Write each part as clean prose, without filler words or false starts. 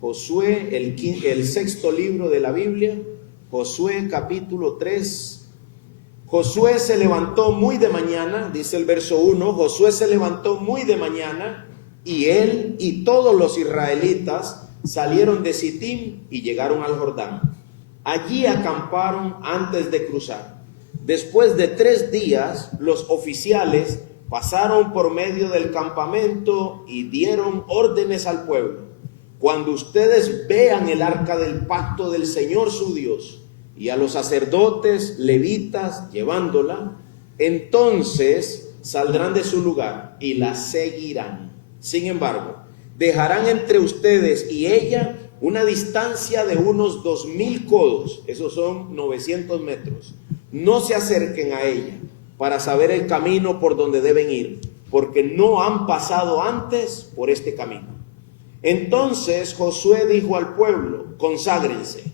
Josué, el sexto libro de la Biblia, Josué capítulo 3. Josué se levantó muy de mañana, dice el verso 1, Josué se levantó muy de mañana y él y todos los israelitas salieron de Sitim y llegaron al Jordán. Allí acamparon antes de cruzar. Después de 3 días, los oficiales pasaron por medio del campamento y dieron órdenes al pueblo. Cuando ustedes vean el arca del pacto del Señor su Dios y a los sacerdotes levitas llevándola, entonces saldrán de su lugar y la seguirán. Sin embargo, dejarán entre ustedes y ella una distancia de unos 2000 codos, esos son 900 metros. No se acerquen a ella para saber el camino por donde deben ir, porque no han pasado antes por este camino. Entonces Josué dijo al pueblo: conságrense,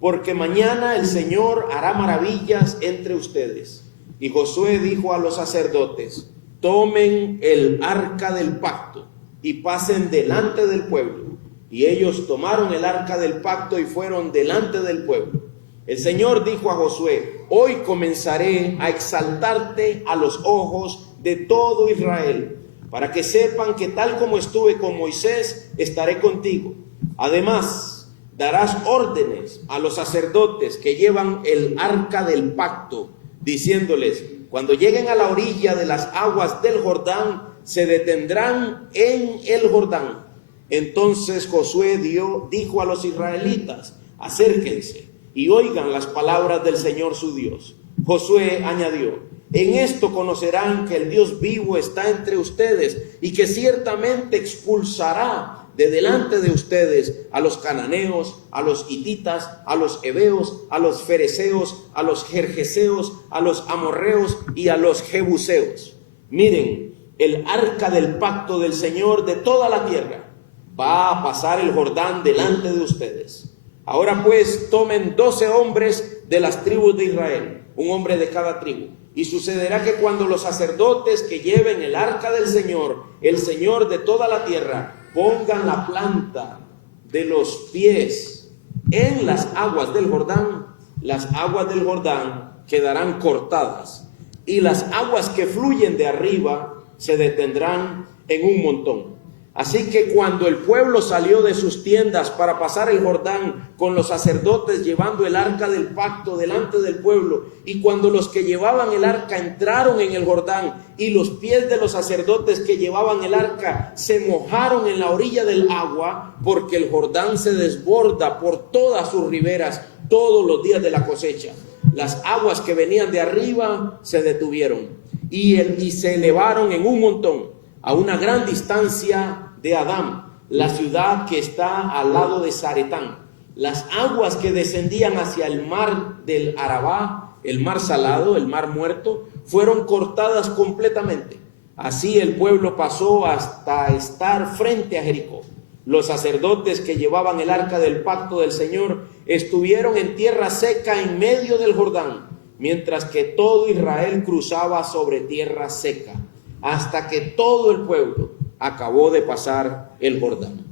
porque mañana el Señor hará maravillas entre ustedes. Y Josué dijo a los sacerdotes: tomen el arca del pacto y pasen delante del pueblo. Y ellos tomaron el arca del pacto y fueron delante del pueblo. El Señor dijo a Josué: hoy comenzaré a exaltarte a los ojos de todo Israel, para que sepan que tal como estuve con Moisés, estaré contigo. Además, darás órdenes a los sacerdotes que llevan el arca del pacto, diciéndoles: cuando lleguen a la orilla de las aguas del Jordán, se detendrán en el Jordán. Entonces Josué dijo a los israelitas: acérquense y oigan las palabras del Señor su Dios. Josué añadió: en esto conocerán que el Dios vivo está entre ustedes y que ciertamente expulsará de delante de ustedes a los cananeos, a los hititas, a los heveos, a los fereceos, a los gergeseos, a los amorreos y a los jebuseos. Miren, el arca del pacto del Señor de toda la tierra va a pasar el Jordán delante de ustedes. Ahora pues tomen 12 hombres de las tribus de Israel, un hombre de cada tribu. Y sucederá que cuando los sacerdotes que lleven el arca del Señor, el Señor de toda la tierra, pongan la planta de los pies en las aguas del Jordán, las aguas del Jordán quedarán cortadas y las aguas que fluyen de arriba se detendrán en un montón. Así que cuando el pueblo salió de sus tiendas para pasar el Jordán con los sacerdotes llevando el arca del pacto delante del pueblo, y cuando los que llevaban el arca entraron en el Jordán y los pies de los sacerdotes que llevaban el arca se mojaron en la orilla del agua, porque el Jordán se desborda por todas sus riberas todos los días de la cosecha, las aguas que venían de arriba se detuvieron y se elevaron en un montón a una gran distancia de Adán, la ciudad que está al lado de Zaretán. Las aguas que descendían hacia el mar del Arabá, el mar salado, el mar muerto, fueron cortadas completamente. Así el pueblo pasó hasta estar frente a Jericó. Los sacerdotes que llevaban el arca del pacto del Señor estuvieron en tierra seca en medio del Jordán, mientras que todo Israel cruzaba sobre tierra seca, hasta que todo el pueblo acabó de pasar el Jordán.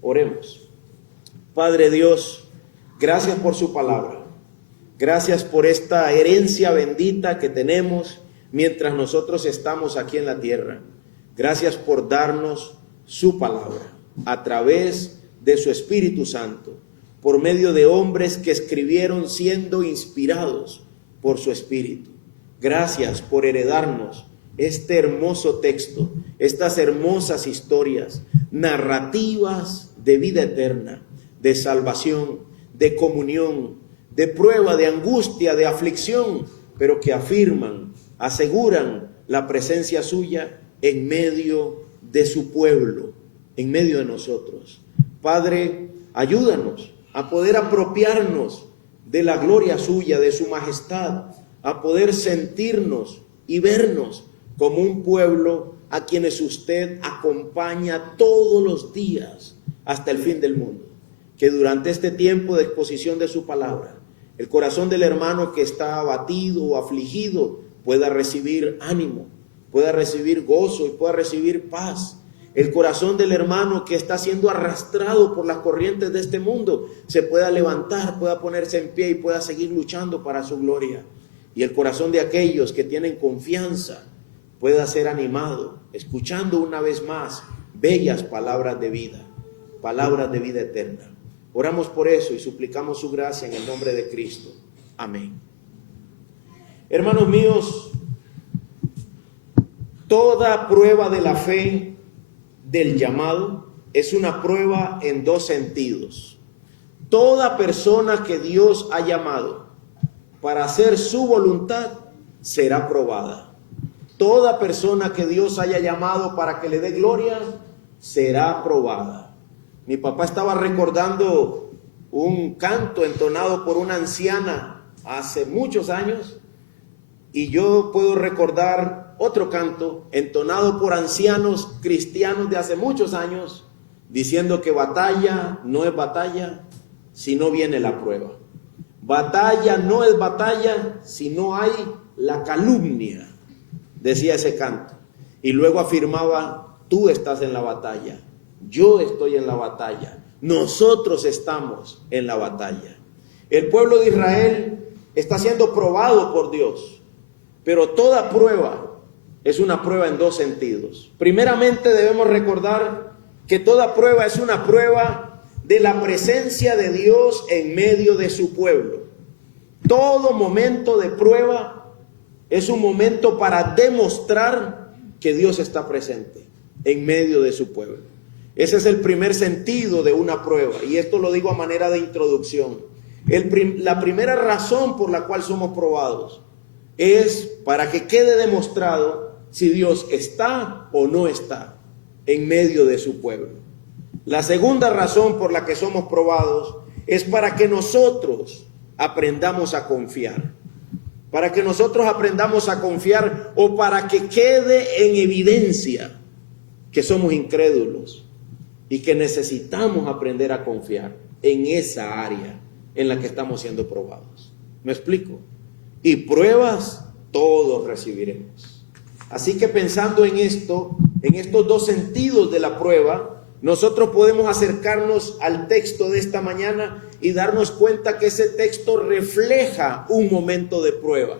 Oremos. Padre Dios, gracias por su palabra. Gracias por esta herencia bendita que tenemos mientras nosotros estamos aquí en la tierra. Gracias por darnos su palabra a través de su Espíritu Santo, por medio de hombres que escribieron siendo inspirados por su Espíritu. Gracias por heredarnos este hermoso texto, estas hermosas historias, narrativas de vida eterna, de salvación, de comunión, de prueba, de angustia, de aflicción, pero que afirman, aseguran la presencia suya en medio de su pueblo, en medio de nosotros. Padre, ayúdanos a poder apropiarnos de la gloria suya, de su majestad, a poder sentirnos y vernos como un pueblo a quienes usted acompaña todos los días hasta el fin del mundo. Que durante este tiempo de exposición de su palabra, el corazón del hermano que está abatido o afligido pueda recibir ánimo, pueda recibir gozo y pueda recibir paz. El corazón del hermano que está siendo arrastrado por las corrientes de este mundo se pueda levantar, pueda ponerse en pie y pueda seguir luchando para su gloria. Y el corazón de aquellos que tienen confianza pueda ser animado, escuchando una vez más bellas palabras de vida eterna. Oramos por eso y suplicamos su gracia en el nombre de Cristo. Amén. Hermanos míos, toda prueba de la fe del llamado es una prueba en dos sentidos. Toda persona que Dios ha llamado para hacer su voluntad será probada. Toda persona que Dios haya llamado para que le dé gloria será probada. Mi papá estaba recordando un canto entonado por una anciana hace muchos años, y yo puedo recordar otro canto entonado por ancianos cristianos de hace muchos años, diciendo que batalla no es batalla si no viene la prueba. Batalla no es batalla si no hay la calumnia, decía ese canto. Y luego afirmaba, tú estás en la batalla, yo estoy en la batalla, nosotros estamos en la batalla. El pueblo de Israel está siendo probado por Dios. Pero toda prueba es una prueba en dos sentidos. Primeramente debemos recordar que toda prueba es una prueba de la presencia de Dios en medio de su pueblo. Todo momento de prueba es un momento para demostrar que Dios está presente en medio de su pueblo. Ese es el primer sentido de una prueba, y esto lo digo a manera de introducción. La primera razón por la cual somos probados es para que quede demostrado si Dios está o no está en medio de su pueblo. La segunda razón por la que somos probados es para que nosotros aprendamos a confiar. Para que nosotros aprendamos a confiar, o para que quede en evidencia que somos incrédulos y que necesitamos aprender a confiar en esa área en la que estamos siendo probados. ¿Me explico? Y pruebas todos recibiremos. Así que pensando en esto, en estos dos sentidos de la prueba, nosotros podemos acercarnos al texto de esta mañana y darnos cuenta que ese texto refleja un momento de prueba.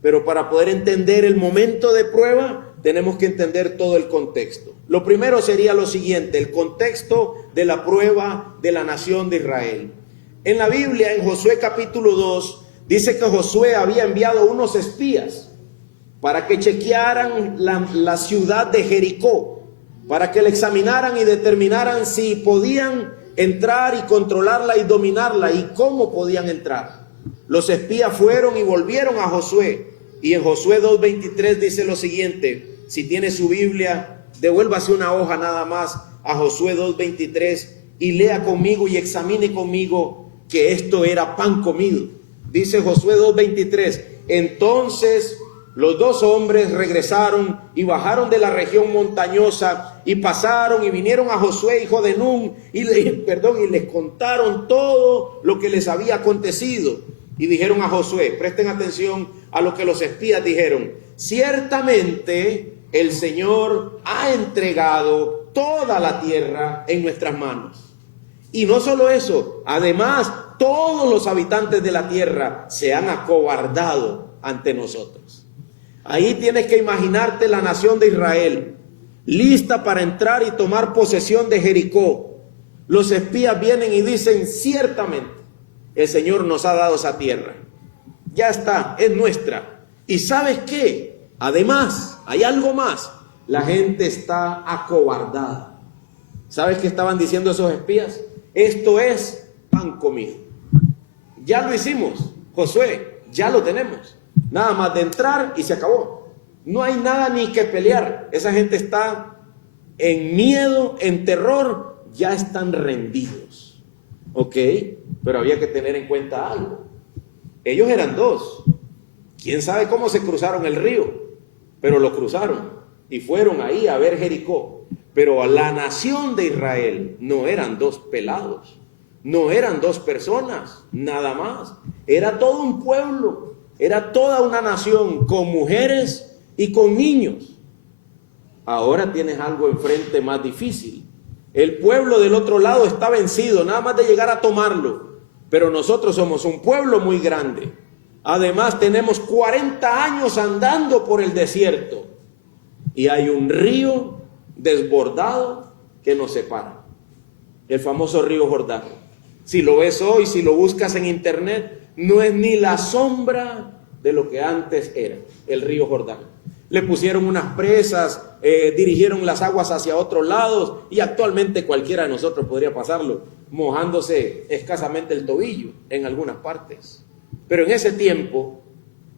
Pero para poder entender el momento de prueba, tenemos que entender todo el contexto. Lo primero sería lo siguiente: el contexto de la prueba de la nación de Israel. En la Biblia, en Josué capítulo 2, dice que Josué había enviado unos espías para que chequearan la ciudad de Jericó, para que la examinaran y determinaran si podían entrar y controlarla y dominarla, y cómo podían entrar. Los espías fueron y volvieron a Josué, y en Josué 2:23 dice lo siguiente. Si tiene su Biblia, devuélvase una hoja nada más a Josué 2:23 y lea conmigo y examine conmigo que esto era pan comido. Dice Josué 2:23, entonces los dos hombres regresaron y bajaron de la región montañosa y pasaron y vinieron a Josué hijo de Nun y les contaron todo lo que les había acontecido. Y dijeron a Josué, presten atención a lo que los espías dijeron: ciertamente el Señor ha entregado toda la tierra en nuestras manos. Y no solo eso, además todos los habitantes de la tierra se han acobardado ante nosotros. Ahí tienes que imaginarte la nación de Israel, lista para entrar y tomar posesión de Jericó. Los espías vienen y dicen, ciertamente, el Señor nos ha dado esa tierra. Ya está, es nuestra. ¿Y sabes qué? Además, hay algo más. La gente está acobardada. ¿Sabes qué estaban diciendo esos espías? Esto es pan comido. Ya lo hicimos, Josué, ya lo tenemos. Nada más de entrar y se acabó. No hay nada ni que pelear. Esa gente está en miedo, en terror, ya están rendidos. Ok, pero había que tener en cuenta algo. Ellos eran dos. ¿Quién sabe cómo se cruzaron el río? Pero lo cruzaron y fueron ahí a ver Jericó. Pero la nación de Israel no eran dos pelados, no eran dos personas, nada más. Era todo un pueblo, era toda una nación con mujeres y con niños. Ahora tienes algo enfrente más difícil. El pueblo del otro lado está vencido, nada más de llegar a tomarlo. Pero nosotros somos un pueblo muy grande. Además tenemos 40 años andando por el desierto. Y hay un río desbordado que nos separa. El famoso río Jordán. Si lo ves hoy, si lo buscas en internet, no es ni la sombra de lo que antes era el río Jordán. Le pusieron unas presas, dirigieron las aguas hacia otros lados y actualmente cualquiera de nosotros podría pasarlo, mojándose escasamente el tobillo en algunas partes. Pero en ese tiempo,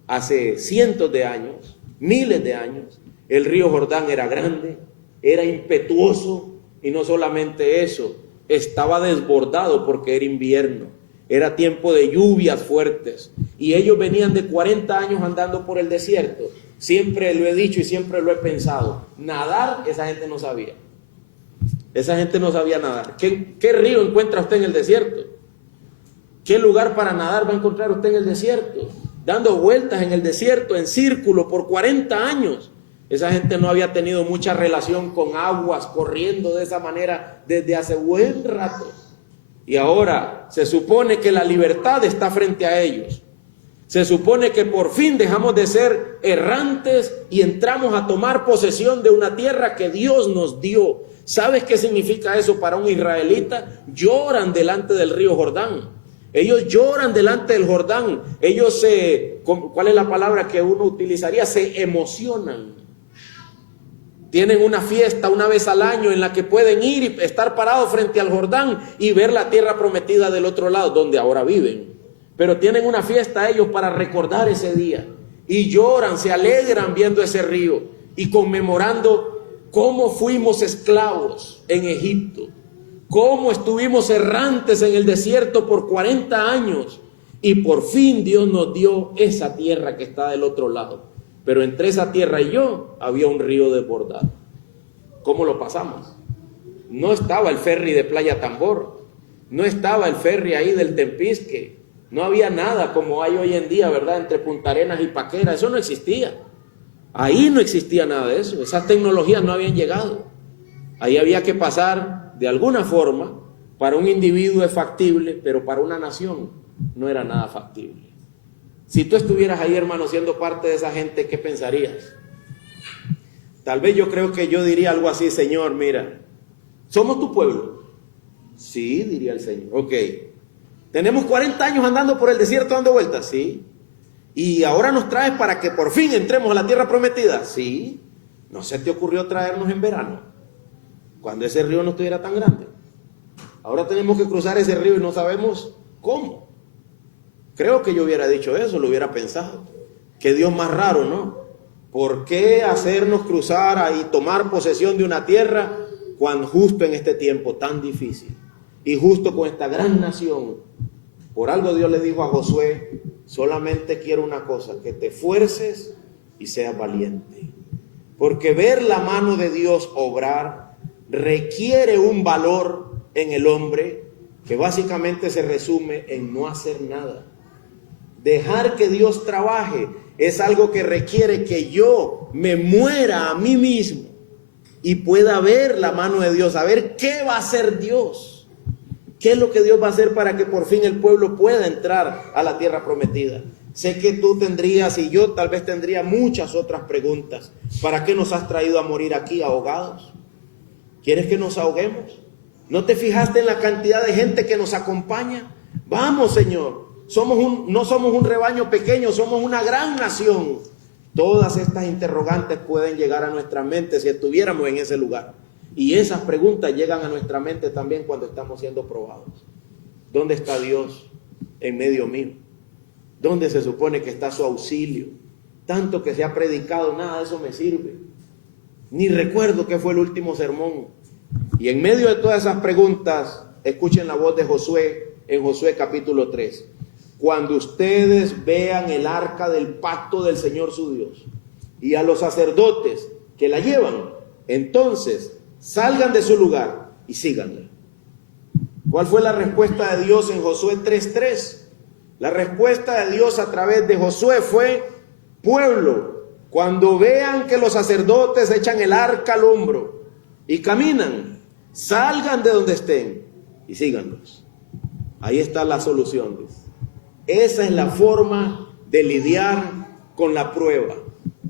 hace cientos de años, miles de años, el río Jordán era grande, era impetuoso y no solamente eso, estaba desbordado porque era invierno, era tiempo de lluvias fuertes y ellos venían de 40 años andando por el desierto. Siempre lo he dicho y siempre lo he pensado, nadar esa gente no sabía. Esa gente no sabía nadar. ¿Qué río encuentra usted en el desierto? ¿Qué lugar para nadar va a encontrar usted en el desierto? Dando vueltas en el desierto, en círculo, por 40 años. Esa gente no había tenido mucha relación con aguas corriendo de esa manera desde hace buen rato. Y ahora se supone que la libertad está frente a ellos. Se supone que por fin dejamos de ser errantes y entramos a tomar posesión de una tierra que Dios nos dio. ¿Sabes qué significa eso para un israelita? Lloran delante del río Jordán. Ellos lloran delante del Jordán. Ellos ¿cuál es la palabra que uno utilizaría? Se emocionan. Tienen una fiesta una vez al año en la que pueden ir y estar parados frente al Jordán y ver la tierra prometida del otro lado, donde ahora viven. Pero tienen una fiesta ellos para recordar ese día. Y lloran, se alegran viendo ese río y conmemorando cómo fuimos esclavos en Egipto. Cómo estuvimos errantes en el desierto por 40 años. Y por fin Dios nos dio esa tierra que está del otro lado. Pero entre esa tierra y yo había un río desbordado. ¿Cómo lo pasamos? No estaba el ferry de Playa Tambor. No estaba el ferry ahí del Tempisque. No había nada como hay hoy en día, ¿verdad? Entre Punta Arenas y Paquera. Eso no existía. Ahí no existía nada de eso. Esas tecnologías no habían llegado. Ahí había que pasar de alguna forma. Para un individuo es factible, pero para una nación no era nada factible. Si tú estuvieras ahí, hermano, siendo parte de esa gente, ¿qué pensarías? Tal vez yo creo que yo diría algo así: Señor, mira, ¿somos tu pueblo? Sí, diría el Señor. Ok. ¿Tenemos 40 años andando por el desierto dando vueltas? Sí. ¿Y ahora nos traes para que por fin entremos a la tierra prometida? Sí. ¿No se te ocurrió traernos en verano, cuando ese río no estuviera tan grande? Ahora tenemos que cruzar ese río y no sabemos cómo. Creo que yo hubiera dicho eso, lo hubiera pensado. Qué Dios más raro, ¿no? ¿Por qué hacernos cruzar y tomar posesión de una tierra cuando justo en este tiempo tan difícil y justo con esta gran nación? Por algo Dios le dijo a Josué: solamente quiero una cosa, que te esfuerces y seas valiente. Porque ver la mano de Dios obrar requiere un valor en el hombre que básicamente se resume en no hacer nada. Dejar que Dios trabaje es algo que requiere que yo me muera a mí mismo y pueda ver la mano de Dios, a ver qué va a hacer Dios. ¿Qué es lo que Dios va a hacer para que por fin el pueblo pueda entrar a la tierra prometida? Sé que tú tendrías y yo tal vez tendría muchas otras preguntas. ¿Para qué nos has traído a morir aquí ahogados? ¿Quieres que nos ahoguemos? ¿No te fijaste en la cantidad de gente que nos acompaña? Vamos, Señor. No somos un rebaño pequeño, somos una gran nación. Todas estas interrogantes pueden llegar a nuestra mente si estuviéramos en ese lugar. Y esas preguntas llegan a nuestra mente también cuando estamos siendo probados. ¿Dónde está Dios en medio mío? ¿Dónde se supone que está su auxilio? Tanto que se ha predicado, nada de eso me sirve. Ni recuerdo qué fue el último sermón. Y en medio de todas esas preguntas, escuchen la voz de Josué en Josué capítulo 3. Cuando ustedes vean el arca del pacto del Señor su Dios y a los sacerdotes que la llevan, entonces salgan de su lugar y síganla. ¿Cuál fue la respuesta de Dios en Josué 3:3? La respuesta de Dios a través de Josué fue: pueblo, Cuando vean que los sacerdotes echan el arca al hombro y caminan, salgan de donde estén y síganlos. Ahí está la solución, dice. Esa es la forma de lidiar con la prueba.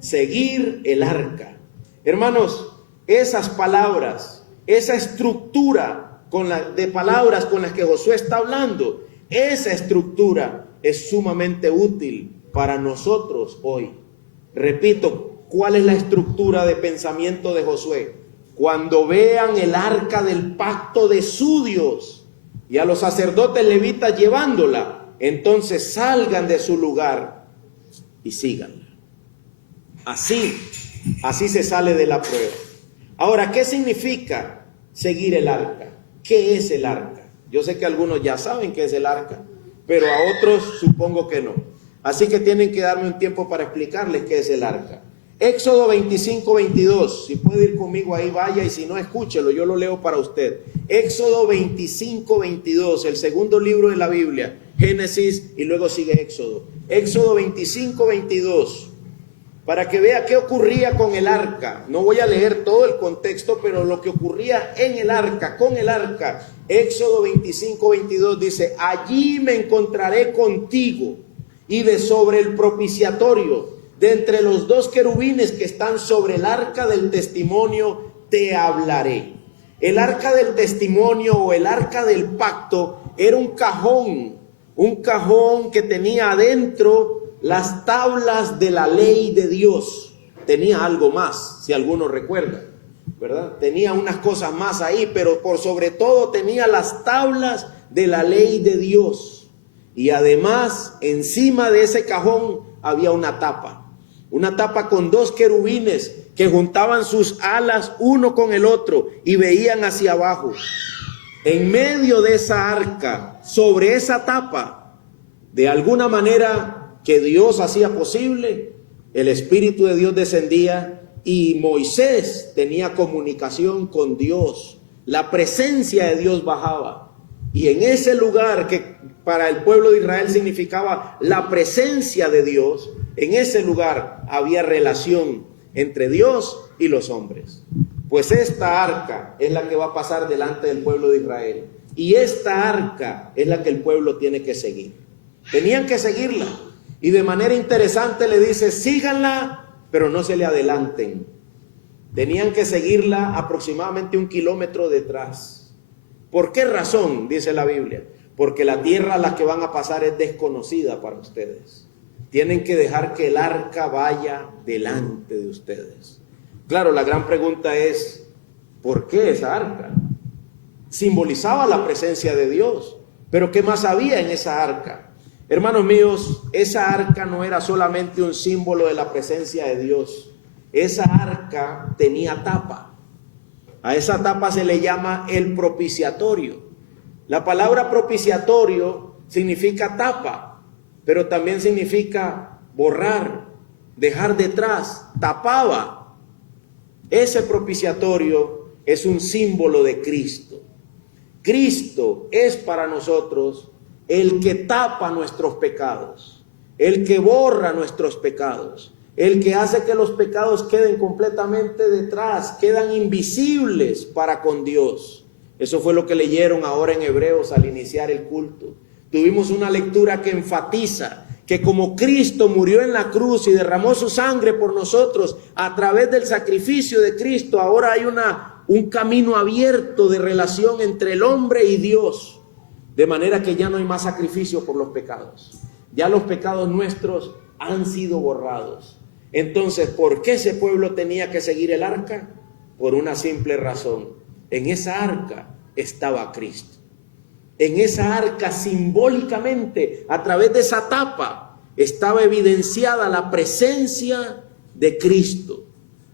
Seguir el arca. Hermanos, esas palabras, esa estructura de palabras con las que Josué está hablando, esa estructura es sumamente útil para nosotros hoy. Repito, ¿cuál es la estructura de pensamiento de Josué? Cuando vean el arca del pacto de su Dios y a los sacerdotes levitas llevándola, entonces salgan de su lugar y síganla. Así se sale de la prueba. Ahora, ¿qué significa seguir el arca? ¿Qué es el arca? Yo sé que algunos ya saben qué es el arca, pero a otros supongo que no. Así que tienen que darme un tiempo para explicarles qué es el arca. Éxodo 25:22, si puede ir conmigo ahí, vaya, y si no, escúchelo, yo lo leo para usted. Éxodo 25:22, el segundo libro de la Biblia, Génesis y luego sigue Éxodo. Éxodo 25:22, para que vea qué ocurría con el arca. No voy a leer todo el contexto, pero lo que ocurría en el arca, con el arca. Éxodo 25:22 dice: allí me encontraré contigo, y de sobre el propiciatorio, de entre los dos querubines que están sobre el arca del testimonio, te hablaré. El arca del testimonio o el arca del pacto era un cajón que tenía adentro las tablas de la ley de Dios. Tenía algo más, si alguno recuerda, ¿verdad? Tenía unas cosas más ahí, pero por sobre todo tenía las tablas de la ley de Dios. Y además, encima de ese cajón había una tapa con dos querubines que juntaban sus alas uno con el otro y veían hacia abajo. En medio de esa arca, sobre esa tapa, de alguna manera que Dios hacía posible, el Espíritu de Dios descendía y Moisés tenía comunicación con Dios. La presencia de Dios bajaba. Y en ese lugar que para el pueblo de Israel significaba la presencia de Dios, en ese lugar había relación entre Dios y los hombres. Pues esta arca es la que va a pasar delante del pueblo de Israel. Y esta arca es la que el pueblo tiene que seguir. Tenían que seguirla. Y de manera interesante le dice: síganla, pero no se le adelanten. Tenían que seguirla aproximadamente 1 kilómetro detrás. ¿Por qué razón? Dice la Biblia. Porque la tierra a la que van a pasar es desconocida para ustedes. Tienen que dejar que el arca vaya delante de ustedes. Claro, la gran pregunta es: ¿por qué esa arca? Simbolizaba la presencia de Dios, pero ¿qué más había en esa arca? Hermanos míos, esa arca no era solamente un símbolo de la presencia de Dios. Esa arca tenía tapa. A esa tapa se le llama el propiciatorio. La palabra propiciatorio significa tapa, pero también significa borrar, dejar detrás, tapaba. Ese propiciatorio es un símbolo de Cristo. Cristo es para nosotros el que tapa nuestros pecados, el que borra nuestros pecados, el que hace que los pecados queden completamente detrás, quedan invisibles para con Dios. Eso fue lo que leyeron ahora en Hebreos al iniciar el culto. Tuvimos una lectura que enfatiza que como Cristo murió en la cruz y derramó su sangre por nosotros, a través del sacrificio de Cristo, ahora hay un camino abierto de relación entre el hombre y Dios, de manera que ya no hay más sacrificio por los pecados. Ya los pecados nuestros han sido borrados. Entonces, ¿por qué ese pueblo tenía que seguir el arca? Por una simple razón: en esa arca estaba Cristo. En esa arca, simbólicamente, a través de esa tapa, estaba evidenciada la presencia de Cristo,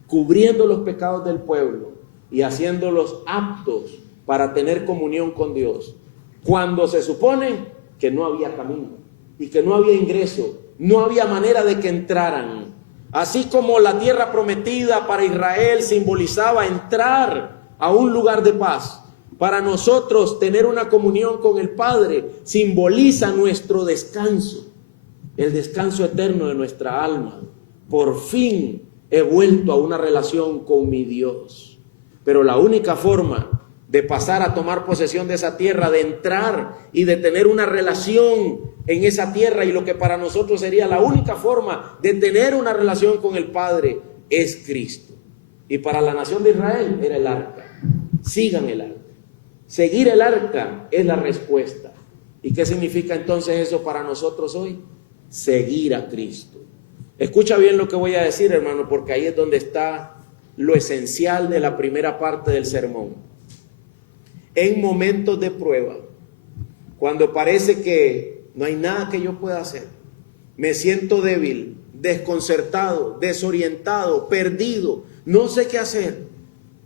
cubriendo los pecados del pueblo y haciéndolos aptos para tener comunión con Dios, cuando se supone que no había camino y que no había ingreso, no había manera de que entraran. Así como la tierra prometida para Israel simbolizaba entrar a un lugar de paz, para nosotros tener una comunión con el Padre simboliza nuestro descanso, el descanso eterno de nuestra alma, por fin he vuelto a una relación con mi Dios. Pero la única forma de pasar a tomar posesión de esa tierra, de entrar y de tener una relación en esa tierra, y lo que para nosotros sería la única forma de tener una relación con el Padre, es Cristo. Y para la nación de Israel era el arca. Sigan el arca. Seguir el arca es la respuesta. ¿Y qué significa entonces eso para nosotros hoy? Seguir a Cristo. Escucha bien lo que voy a decir, hermano, porque ahí es donde está lo esencial de la primera parte del sermón. En momentos de prueba, cuando parece que no hay nada que yo pueda hacer, me siento débil, desconcertado, desorientado, perdido, no sé qué hacer,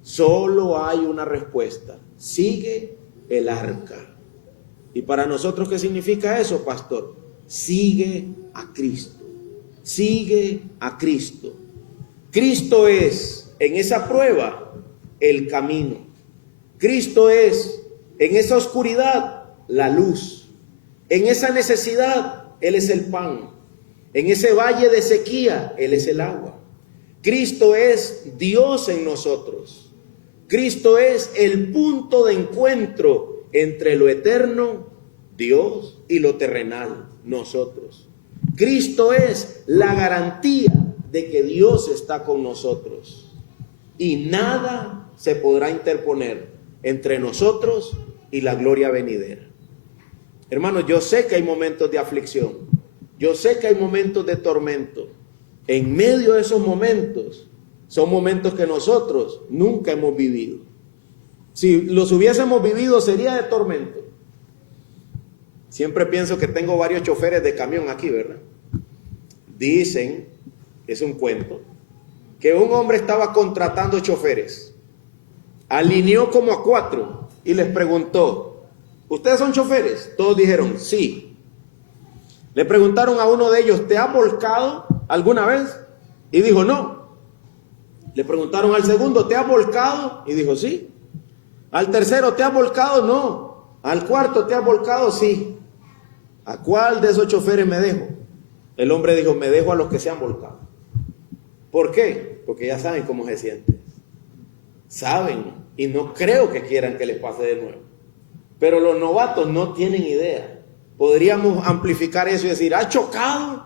solo hay una respuesta: sigue el arca. ¿Y para nosotros qué significa eso, pastor? Sigue a Cristo, sigue a Cristo. Cristo es en esa prueba el camino. Cristo es en esa oscuridad la luz. En esa necesidad Él es el pan. En ese valle de sequía Él es el agua. Cristo es Dios en nosotros. Cristo es el punto de encuentro entre lo eterno, Dios, y lo terrenal, nosotros. Cristo es la garantía de que Dios está con nosotros. Y nada se podrá interponer entre nosotros y la gloria venidera. Hermanos, yo sé que hay momentos de aflicción. Yo sé que hay momentos de tormento. En medio de esos momentos, son momentos que nosotros nunca hemos vivido. Si los hubiésemos vivido, sería de tormento. Siempre pienso que tengo varios choferes de camión aquí, ¿verdad? Dicen, es un cuento, que un hombre estaba contratando choferes. Alineó como a 4 y les preguntó: ¿ustedes son choferes? Todos dijeron sí. Le preguntaron a uno de ellos: ¿te has volcado alguna vez? Y dijo no. Le preguntaron al segundo: ¿te has volcado? Y dijo sí. Al tercero: ¿te has volcado? No. Al cuarto: ¿te has volcado? Sí. ¿A cuál de esos choferes me dejo? El hombre dijo: me dejo a los que se han volcado. ¿Por qué? Porque ya saben cómo se siente. Saben, y no creo que quieran que les pase de nuevo. Pero los novatos no tienen idea. Podríamos amplificar eso y decir: ¿has chocado?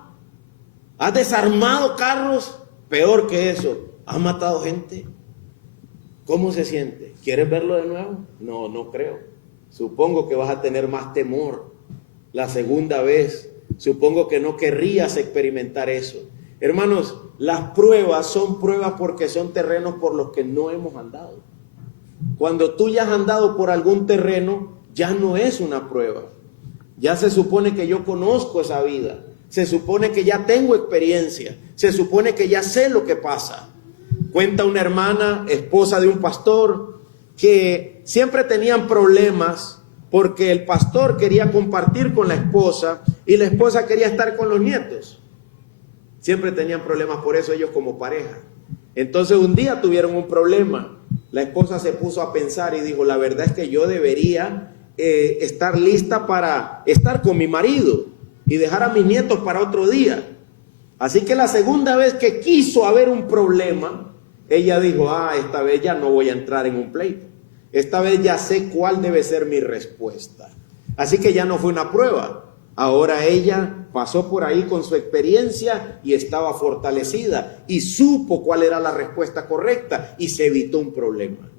¿Has desarmado carros? Peor que eso, ¿has matado gente? ¿Cómo se siente? ¿Quieres verlo de nuevo? No, no creo. Supongo que vas a tener más temor la segunda vez. Supongo que no querrías experimentar eso. Hermanos, las pruebas son pruebas porque son terrenos por los que no hemos andado. Cuando tú ya has andado por algún terreno, ya no es una prueba. Ya se supone que yo conozco esa vida. Se supone que ya tengo experiencia. Se supone que ya sé lo que pasa. Cuenta una hermana, esposa de un pastor, que siempre tenían problemas porque el pastor quería compartir con la esposa y la esposa quería estar con los nietos. Siempre tenían problemas por eso ellos como pareja. Entonces un día tuvieron un problema. La esposa se puso a pensar y dijo: la verdad es que yo debería estar lista para estar con mi marido y dejar a mis nietos para otro día. Así que la segunda vez que quiso haber un problema, ella dijo: esta vez ya no voy a entrar en un pleito. Esta vez ya sé cuál debe ser mi respuesta. Así que ya no fue una prueba. Ahora ella pasó por ahí con su experiencia y estaba fortalecida y supo cuál era la respuesta correcta y se evitó un problema.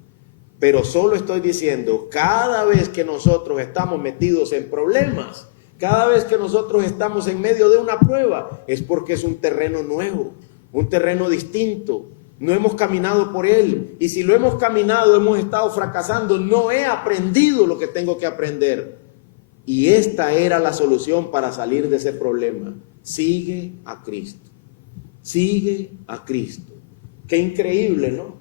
Pero solo estoy diciendo, cada vez que nosotros estamos metidos en problemas, cada vez que nosotros estamos en medio de una prueba, es porque es un terreno nuevo, un terreno distinto. No hemos caminado por él, y si lo hemos caminado, hemos estado fracasando. No he aprendido lo que tengo que aprender. Y esta era la solución para salir de ese problema. Sigue a Cristo. Sigue a Cristo. Qué increíble, ¿no?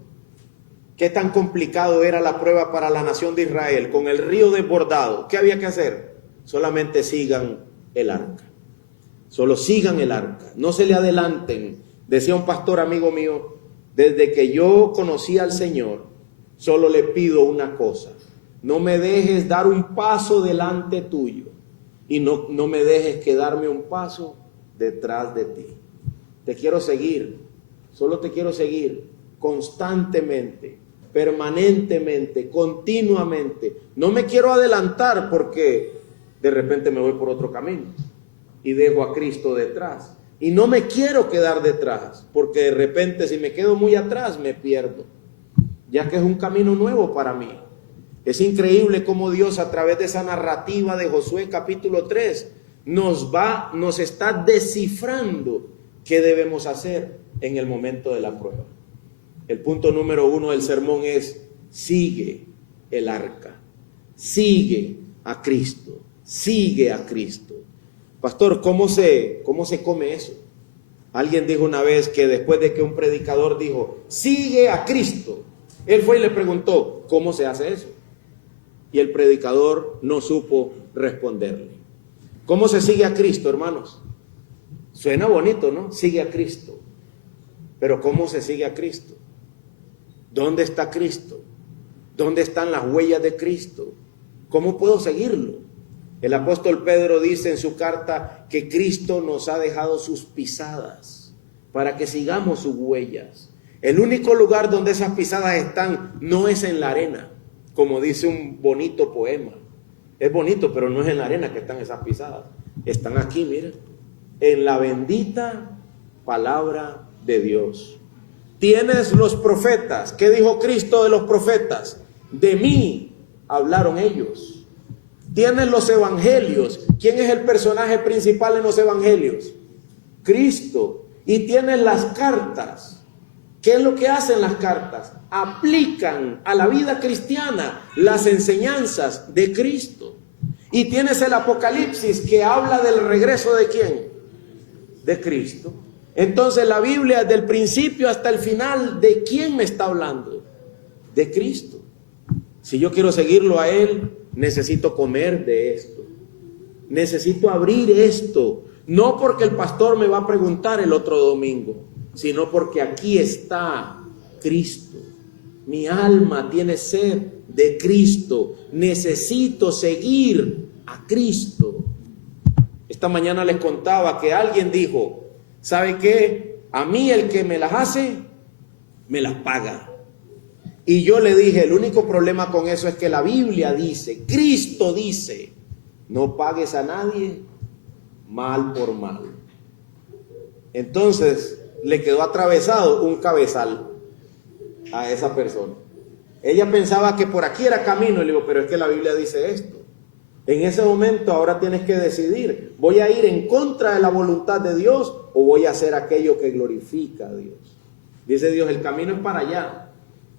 Qué tan complicado era la prueba para la nación de Israel, con el río desbordado. ¿Qué había que hacer? Solamente sigan el arca. Solo sigan el arca. No se le adelanten. Decía un pastor amigo mío: desde que yo conocí al Señor, solo le pido una cosa: no me dejes dar un paso delante tuyo y no me dejes quedarme un paso detrás de ti. te quiero seguir, solo te quiero seguir constantemente, permanentemente, continuamente. No me quiero adelantar porque de repente me voy por otro camino y dejo a Cristo detrás. Y no me quiero quedar detrás, porque de repente si me quedo muy atrás me pierdo, ya que es un camino nuevo para mí. Es increíble cómo Dios, a través de esa narrativa de Josué capítulo 3, nos está descifrando qué debemos hacer en el momento de la prueba. El punto número 1 del sermón es: sigue el arca, sigue a Cristo, sigue a Cristo. Pastor, ¿cómo se come eso? Alguien dijo una vez que después de que un predicador dijo, sigue a Cristo, él fue y le preguntó, ¿cómo se hace eso? Y el predicador no supo responderle. ¿Cómo se sigue a Cristo, hermanos? Suena bonito, ¿no? Sigue a Cristo. Pero ¿cómo se sigue a Cristo? ¿Dónde está Cristo? ¿Dónde están las huellas de Cristo? ¿Cómo puedo seguirlo? El apóstol Pedro dice en su carta que Cristo nos ha dejado sus pisadas para que sigamos sus huellas. El único lugar donde esas pisadas están no es en la arena, como dice un bonito poema. Es bonito, pero no es en la arena que están esas pisadas. Están aquí, miren, en la bendita palabra de Dios. Tienes los profetas. ¿Qué dijo Cristo de los profetas? De mí hablaron ellos. Tienes los evangelios. ¿Quién es el personaje principal en los evangelios? Cristo. Y tienes las cartas. ¿Qué es lo que hacen las cartas? Aplican a la vida cristiana las enseñanzas de Cristo. Y tienes el Apocalipsis, que habla del regreso ¿de quién? De Cristo. Entonces la Biblia, desde el principio hasta el final, ¿de quién me está hablando? De Cristo. Si yo quiero seguirlo a Él, necesito comer de esto. Necesito abrir esto. No porque el pastor me va a preguntar el otro domingo, sino porque aquí está Cristo. Mi alma tiene sed de Cristo. Necesito seguir a Cristo. Esta mañana les contaba que alguien dijo, ¿sabe qué? A mí el que me las hace, me las paga. Y yo le dije, el único problema con eso es que la Biblia dice, Cristo dice, no pagues a nadie mal por mal. Entonces le quedó atravesado un cabezal a esa persona. Ella pensaba que por aquí era camino, y le digo, pero es que la Biblia dice esto. En ese momento ahora tienes que decidir, ¿voy a ir en contra de la voluntad de Dios o voy a hacer aquello que glorifica a Dios? Dice Dios, el camino es para allá.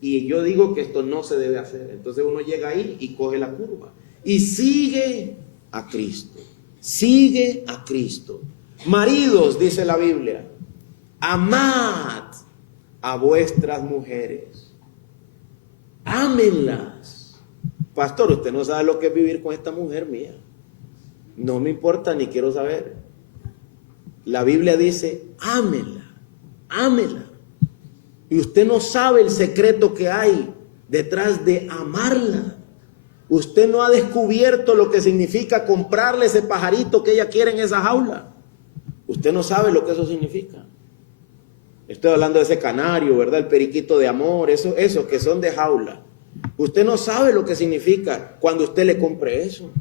Y yo digo que esto no se debe hacer. Entonces uno llega ahí y coge la curva. Y sigue a Cristo. Sigue a Cristo. Maridos, dice la Biblia, amad a vuestras mujeres. Ámenlas. Pastor, usted no sabe lo que es vivir con esta mujer mía. No me importa ni quiero saber. La Biblia dice, ámenla. Ámenla. Y usted no sabe el secreto que hay detrás de amarla. Usted no ha descubierto lo que significa comprarle ese pajarito que ella quiere en esa jaula. Usted no sabe lo que eso significa. Estoy hablando de ese canario, ¿verdad? El periquito de amor, eso que son de jaula. Usted no sabe lo que significa cuando usted le compre eso.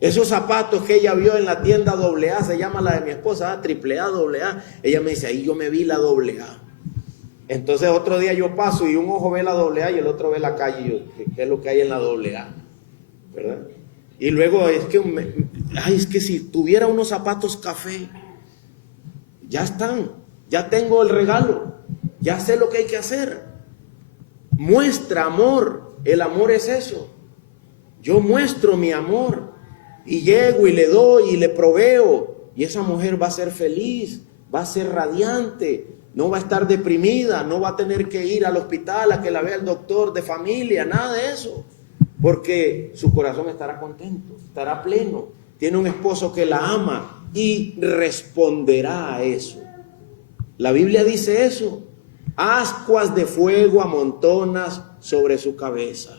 Esos zapatos que ella vio en la tienda AA, se llama la de mi esposa, AAA, AA. Ella me dice, ahí yo me vi la AA. Entonces otro día yo paso y un ojo ve la AA y el otro ve la calle. Y yo, ¿qué es lo que hay en la AA? ¿Verdad? Y luego es que si tuviera unos zapatos café, ya están, ya tengo el regalo, ya sé lo que hay que hacer. Muestra amor, el amor es eso. Yo muestro mi amor y llego y le doy y le proveo y esa mujer va a ser feliz, va a ser radiante. No va a estar deprimida, no va a tener que ir al hospital a que la vea el doctor de familia, nada de eso. Porque su corazón estará contento, estará pleno. Tiene un esposo que la ama y responderá a eso. La Biblia dice eso. Ascuas de fuego amontonas sobre su cabeza.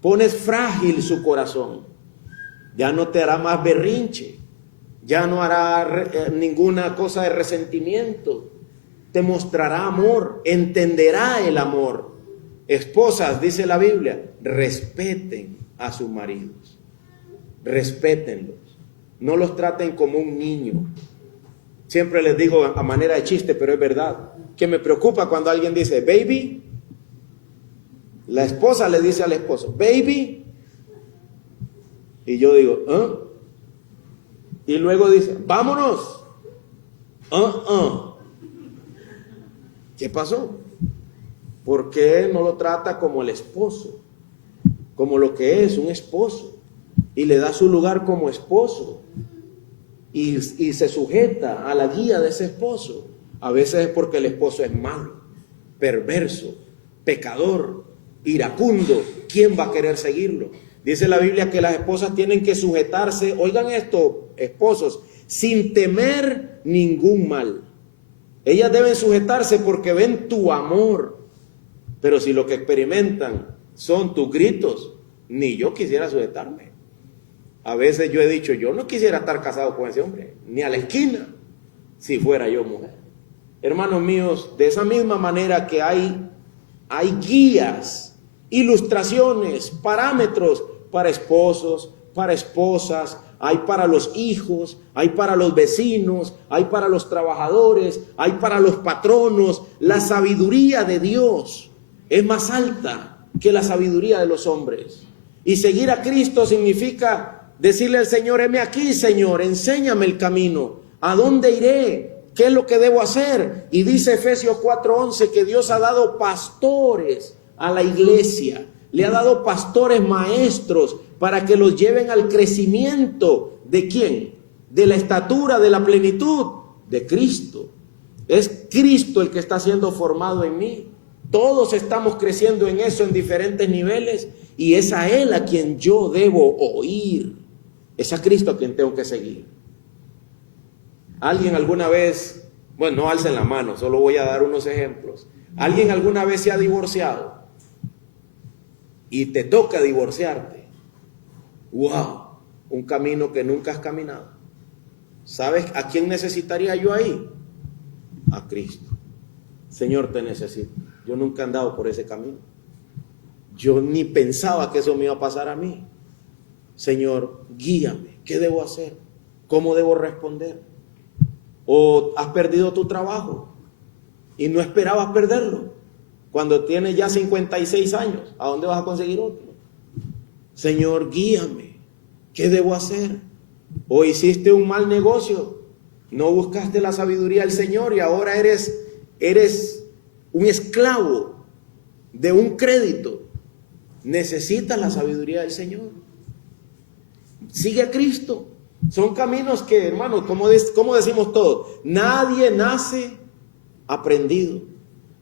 Pones frágil su corazón. Ya no te hará más berrinche. ya no hará ninguna cosa de resentimiento, te mostrará amor, entenderá el amor. Esposas, dice la Biblia, respeten a sus maridos, respétenlos, no los traten como un niño. Siempre les digo a manera de chiste, pero es verdad, que me preocupa cuando alguien dice, baby. La esposa le dice al esposo, baby. Y yo digo, ¿ah? Y luego dice, vámonos. ¿Qué pasó? ¿Por qué no lo trata como el esposo? Como lo que es, un esposo. Y le da su lugar como esposo. Y se sujeta a la guía de ese esposo. A veces es porque el esposo es malo, perverso, pecador, iracundo. ¿Quién va a querer seguirlo? Dice la Biblia que las esposas tienen que sujetarse, oigan esto, esposos, sin temer ningún mal. Ellas deben sujetarse porque ven tu amor. Pero si lo que experimentan son tus gritos, ni yo quisiera sujetarme. A veces yo he dicho, yo no quisiera estar casado con ese hombre, ni a la esquina, si fuera yo mujer. Hermanos míos, de esa misma manera que hay guías, ilustraciones, parámetros para esposos, para esposas, hay para los hijos, hay para los vecinos, hay para los trabajadores, hay para los patronos. La sabiduría de Dios es más alta que la sabiduría de los hombres. Y seguir a Cristo significa decirle al Señor, heme aquí, Señor, enséñame el camino, ¿a dónde iré? ¿Qué es lo que debo hacer? Y dice Efesios 4:11 que Dios ha dado pastores a la iglesia, le ha dado pastores maestros para que los lleven al crecimiento. ¿De quién? De la estatura, de la plenitud de Cristo. Es Cristo el que está siendo formado en mí. Todos estamos creciendo en eso en diferentes niveles y es a Él a quien yo debo oír. Es a Cristo a quien tengo que seguir. ¿Alguien alguna vez, bueno, no alcen la mano, solo voy a dar unos ejemplos. ¿Alguien alguna vez se ha divorciado y te toca divorciarte? ¡Wow! Un camino que nunca has caminado. ¿Sabes a quién necesitaría yo ahí? A Cristo. Señor, te necesito. Yo nunca he andado por ese camino. Yo ni pensaba que eso me iba a pasar a mí. Señor, guíame. ¿Qué debo hacer? ¿Cómo debo responder? ¿O has perdido tu trabajo y no esperabas perderlo? Cuando tienes ya 56 años, ¿a dónde vas a conseguir otro? Señor, guíame. ¿Qué debo hacer? ¿O hiciste un mal negocio? No buscaste la sabiduría del Señor y ahora eres un esclavo de un crédito. Necesitas la sabiduría del Señor. Sigue a Cristo. Son caminos que, hermanos, como decimos todos, nadie nace aprendido.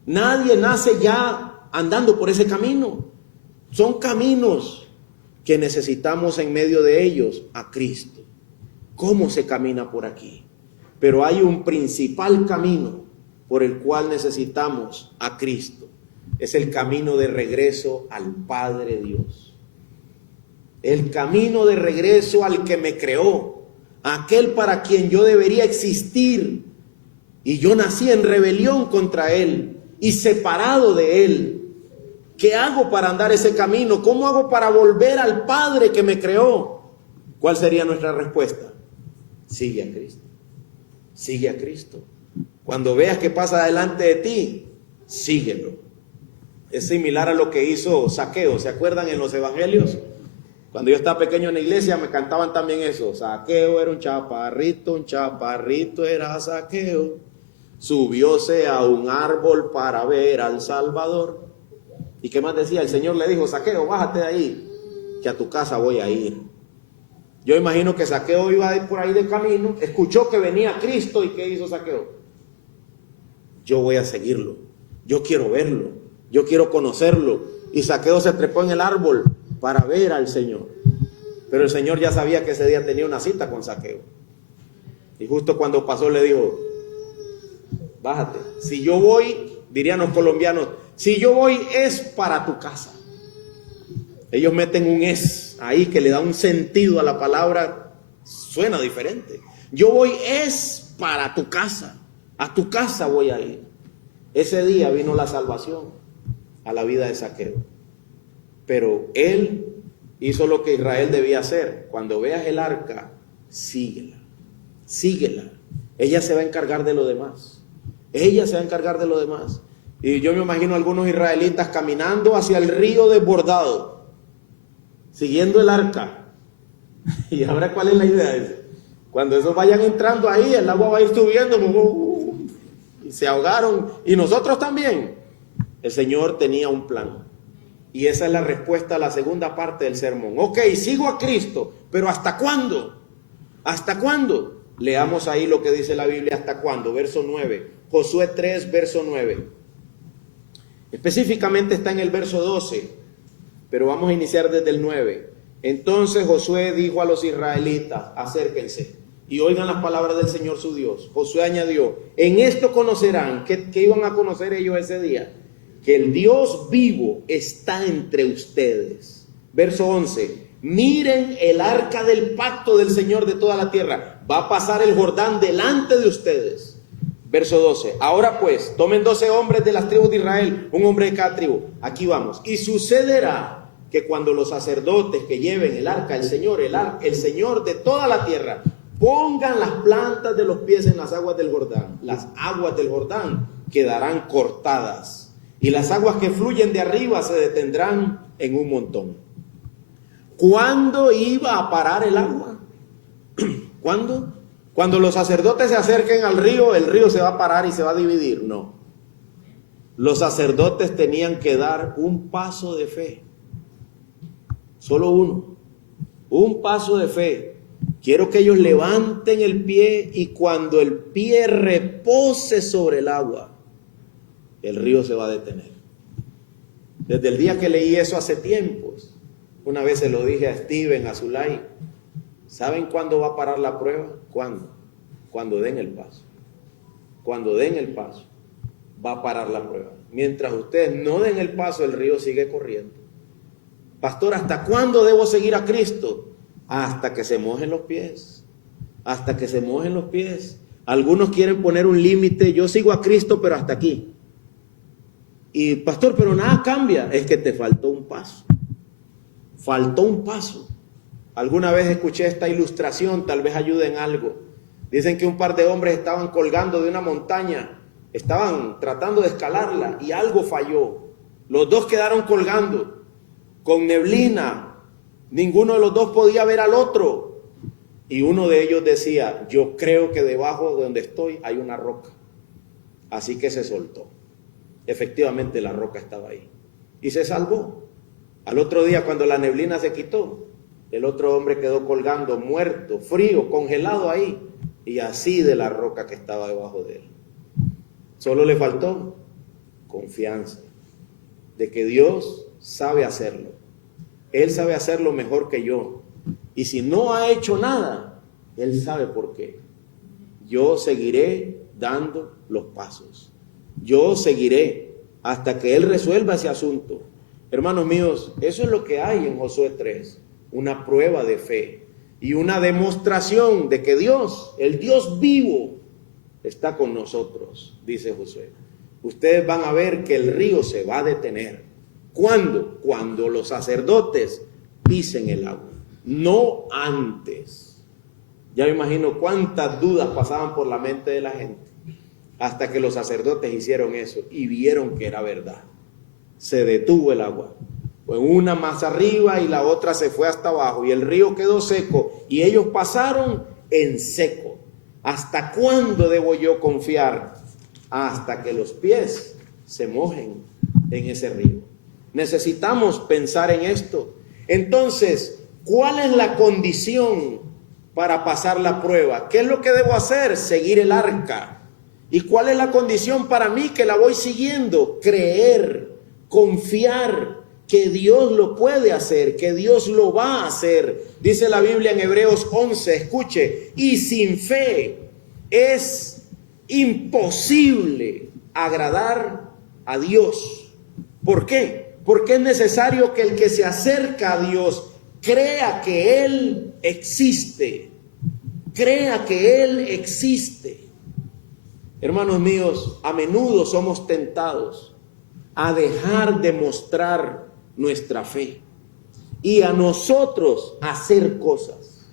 Nadie nace ya andando por ese camino. Son caminos que necesitamos en medio de ellos a Cristo. ¿Cómo se camina por aquí? Pero hay un principal camino por el cual necesitamos a Cristo. Es el camino de regreso al Padre Dios. El camino de regreso al que me creó, aquel para quien yo debería existir. Y yo nací en rebelión contra Él y separado de Él. ¿Qué hago para andar ese camino? ¿Cómo hago para volver al Padre que me creó? ¿Cuál sería nuestra respuesta? Sigue a Cristo. Sigue a Cristo. Cuando veas que pasa delante de ti, síguelo. Es similar a lo que hizo Zaqueo. ¿Se acuerdan en los evangelios? Cuando yo estaba pequeño en la iglesia me cantaban también eso. Zaqueo era un chaparrito era Zaqueo. Subióse a un árbol para ver al Salvador. ¿Y qué más decía? El Señor le dijo, Zaqueo, bájate de ahí, que a tu casa voy a ir. Yo imagino que Zaqueo iba por ahí de camino, escuchó que venía Cristo y ¿qué hizo Zaqueo? Yo voy a seguirlo, yo quiero verlo, yo quiero conocerlo. Y Zaqueo se trepó en el árbol para ver al Señor. Pero el Señor ya sabía que ese día tenía una cita con Zaqueo. Y justo cuando pasó le dijo, bájate. Si yo voy, dirían los colombianos, si yo voy es para tu casa. Ellos meten un es ahí que le da un sentido a la palabra, suena diferente. Yo voy es para tu casa. A tu casa voy a ir. Ese día vino la salvación a la vida de Zaqueo. Pero él hizo lo que Israel debía hacer. Cuando veas el arca, síguela. Síguela. Ella se va a encargar de lo demás. Ella se va a encargar de lo demás. Y yo me imagino a algunos israelitas caminando hacia el río desbordado, siguiendo el arca. Y ahora, ¿cuál es la idea? Cuando esos vayan entrando ahí, el agua va a ir subiendo. Y se ahogaron. Y nosotros también. El Señor tenía un plan. Y esa es la respuesta a la segunda parte del sermón. Ok, sigo a Cristo, pero ¿hasta cuándo? ¿Hasta cuándo? Leamos ahí lo que dice la Biblia, ¿hasta cuándo? Verso 9. Josué 3, verso 9. Específicamente está en el verso 12, pero vamos a iniciar desde el 9. Entonces Josué dijo a los israelitas, acérquense y oigan las palabras del Señor su Dios. Josué añadió, en esto conocerán, ¿qué iban a conocer ellos ese día? Que el Dios vivo está entre ustedes. Verso 11, miren el arca del pacto del Señor de toda la tierra. Va a pasar el Jordán delante de ustedes. Verso 12, ahora pues, tomen 12 hombres de las tribus de Israel, un hombre de cada tribu. Aquí vamos. Y sucederá que cuando los sacerdotes que lleven el arca, el Señor de toda la tierra, pongan las plantas de los pies en las aguas del Jordán, las aguas del Jordán quedarán cortadas. Y las aguas que fluyen de arriba se detendrán en un montón. ¿Cuándo iba a parar el agua? ¿Cuándo? Cuando los sacerdotes se acerquen al río, el río se va a parar y se va a dividir. No. Los sacerdotes tenían que dar un paso de fe. Solo uno. Un paso de fe. Quiero que ellos levanten el pie y cuando el pie repose sobre el agua, el río se va a detener. Desde el día que leí eso hace tiempos, una vez se lo dije a Steven, a Zulay, ¿saben cuándo va a parar la prueba? ¿Cuándo? Cuando den el paso. Cuando den el paso, va a parar la prueba. Mientras ustedes no den el paso, el río sigue corriendo. Pastor, ¿hasta cuándo debo seguir a Cristo? Hasta que se mojen los pies. Hasta que se mojen los pies. Algunos quieren poner un límite. Yo sigo a Cristo, pero hasta aquí. Y pastor, pero nada cambia. Es que te faltó un paso. Faltó un paso. Alguna vez escuché esta ilustración, tal vez ayude en algo. Dicen que un par de hombres estaban colgando de una montaña. Estaban tratando de escalarla y algo falló. Los dos quedaron colgando con neblina. Ninguno de los dos podía ver al otro. Y uno de ellos decía, yo creo que debajo de donde estoy hay una roca. Así que se soltó. Efectivamente la roca estaba ahí. Y se salvó. Al otro día, cuando la neblina se quitó, el otro hombre quedó colgando, muerto, frío, congelado ahí. Y así de la roca que estaba debajo de él. Solo le faltó confianza de que Dios sabe hacerlo. Él sabe hacerlo mejor que yo. Y si no ha hecho nada, Él sabe por qué. Yo seguiré dando los pasos. Yo seguiré hasta que Él resuelva ese asunto. Hermanos míos, eso es lo que hay en Josué 3. Una prueba de fe y una demostración de que Dios, el Dios vivo, está con nosotros, dice Josué. Ustedes van a ver que el río se va a detener. ¿Cuándo? Cuando los sacerdotes pisen el agua, no antes. Ya me imagino cuántas dudas pasaban por la mente de la gente hasta que los sacerdotes hicieron eso y vieron que era verdad. Se detuvo el agua. Pues una más arriba y la otra se fue hasta abajo y el río quedó seco y ellos pasaron en seco. ¿Hasta cuándo debo yo confiar? Hasta que los pies se mojen en ese río. Necesitamos pensar en esto. Entonces, ¿cuál es la condición para pasar la prueba? ¿Qué es lo que debo hacer? Seguir el arca. ¿Y cuál es la condición para mí que la voy siguiendo? Creer, confiar que Dios lo puede hacer, que Dios lo va a hacer. Dice la Biblia en Hebreos 11, escuche, y sin fe es imposible agradar a Dios. ¿Por qué? Porque es necesario que el que se acerca a Dios crea que Él existe. crea que Él existe. Hermanos míos, a menudo somos tentados a dejar de mostrar nuestra fe y a nosotros hacer cosas,